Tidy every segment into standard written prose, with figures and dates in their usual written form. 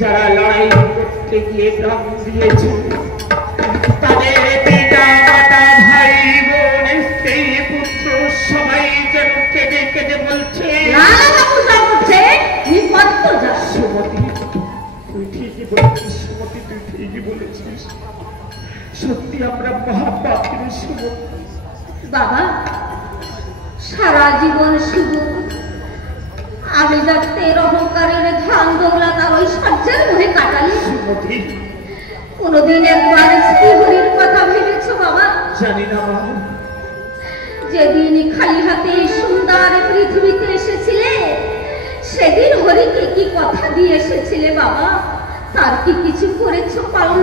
যারা লড়াই করতে গিয়ে প্রাণ দিয়েছে, তাদের পিতা মাতা ভাই বোন স্ত্রী পুত্র সবাই যেন কেঁদে কেঁদে বলছে, সুমতি তুই ঠিকই বলেছিস, সুমতি তুই ঠিকই বলেছিস, সত্যি আমরা মহাপাত্র সুমতি। বাবা সারা জীবন শুধু আমি যাতে অহংকারের ধান দৌলত আর ঐশ্বর্যের মনে কাটালি, কোনদিন একবার শ্রীহরির কথা ভেবেছ বাবা? জানি না বাবা। যেদিন খালি হাতে সুন্দর পৃথিবীতে এসেছিলে, সেদিন হরিকে কি কথা দিয়ে এসেছিলে বাবা? তার কি কিছু করেছ পালন?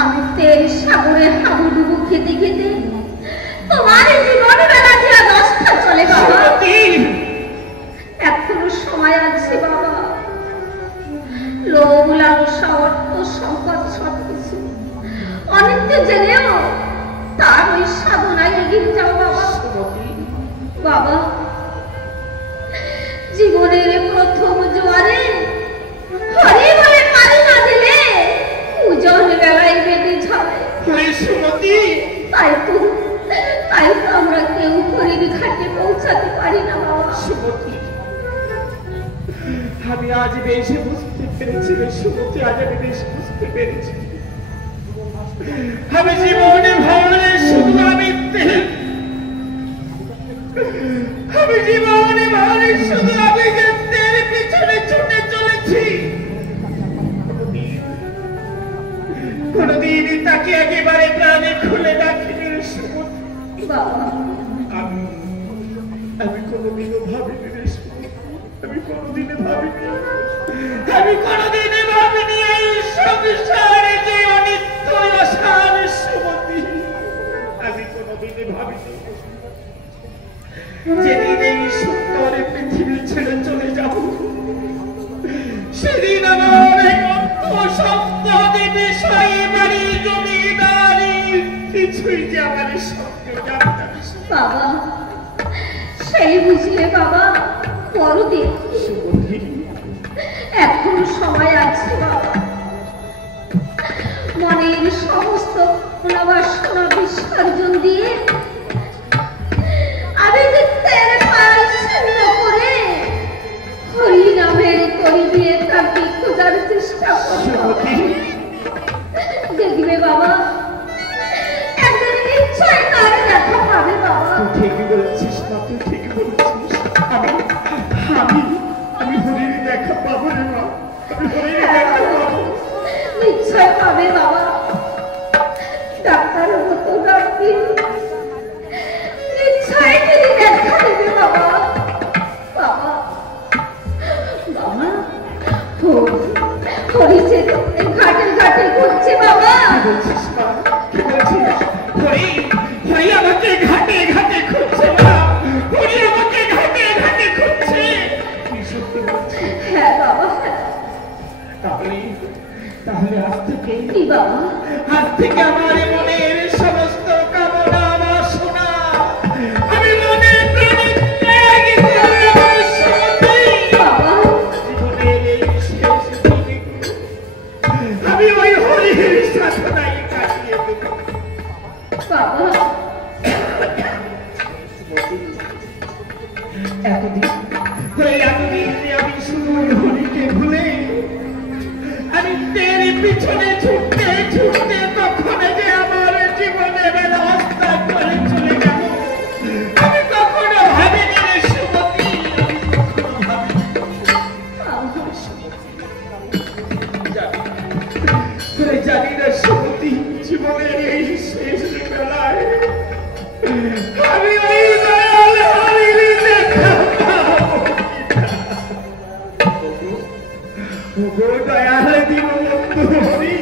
আমি তেল সাগরে হাবুডুবু খেতে খেতে তোমার জীবন বেলা দিয়া 10টা চলে বাবা। এখনো সময় আছে বাবা। লোভ লালসা অর্থ সম্পদ সবকিছু অনিত্য জেনেও তার ওই সাধনায় এগিয়ে যাও বাবা। বাবা জীবনের প্রথম জোয়ারে হরি বলে পানি না দিলে উজন বেলায় বেঁধে ঝরে। তাই তো আমরা কেউ হরির ঘাটে পৌঁছাতে পারি না বাবা। আমি আজ বেশি বুঝতে পেরেছি রে সুমতি, আজ আমি বেশি বুঝতে পেরেছি। আমি জীবনে ভাবলে শুধু আমি জীবনে ভাবলে শুধু আমি তের পিছনে ছুটে চলেছি, কোনদিন তাকে একেবারে প্রাণে খুলে রাখিনি রে সুমতি। আমি কোনদিনও ভাবিনি রে সুমতি, আমি কোনদিনে ভাবিনি এই সংসারে যে অনিত্য অসার সুমতি, আমি কোনদিনে ভাবিনি যেদিন এই সুন্দর পৃথিবী ছেড়ে চলে যাব, সেদিন আমার সম্পত্তি বিষয় বাড়ি জমিদারি কিছুই যে আমার সঙ্গে যাবে না বাবা। সেই বুঝলে বাবা পরদিন এখনো সময় আছে বাবা। মনের সমস্ত বাসনা বিসর্জন দিয়ে আমি তের পায়ে শূন্য করে হরি নামের করি দিয়ে তাকে খোঁজার চেষ্টা করব। দেখবে বাবা একদিন নিশ্চয় তার দেখা পাবে বাবা। তুই ঠিকই বলেছিস মা, তুই ঠিকই বলেছিস। আমি হরির দেখা পাবো রে মা, আমি হরির দেখা পাবো। নিশ্চয় পাবে বাবা। ডাক্তার মতো ডাক্তি নিশ্চয় তিনি দেখা দেবে বাবা। বাবা বাবা হরি যে ঘাটে ঘাটে ঘুরছে বাবা। কি বলছিস মা, কি বলছিস? হরি আমাকে ঘাটে ঘাটে খুঁজছে মা, হরি আমাকে ঘাটে ঘাটে খুঁজছে। কি সত্যি বলছিস? হ্যাঁ বাবা। তাহলে আজ থেকে কি বাবা? আজ থেকে আমার মনের সমস্ত কামনা বাসনা আমি মনে প্রাণে ত্যাগ করব সুমতি। বাবা জীবনের এই শেষ দিনগুলো আমি ওই হরির সাধনায় কাটিয়ে দেব বাবা। এতদিন আমি শুধু হরিকে ভুলে আমি তের পিছনে ছুটতে ছুটতে কখনো যে আমার জীবনে ব্যবস্থা করে চলে গেল আমি কখনো ভাবিনি রে সুমতি, জানি না সুমতি, জীবনের এই শেষ বেলায় আমি ওই দয়াল হরির দেখা পাবো। দয়াল দিন বন্ধু হরি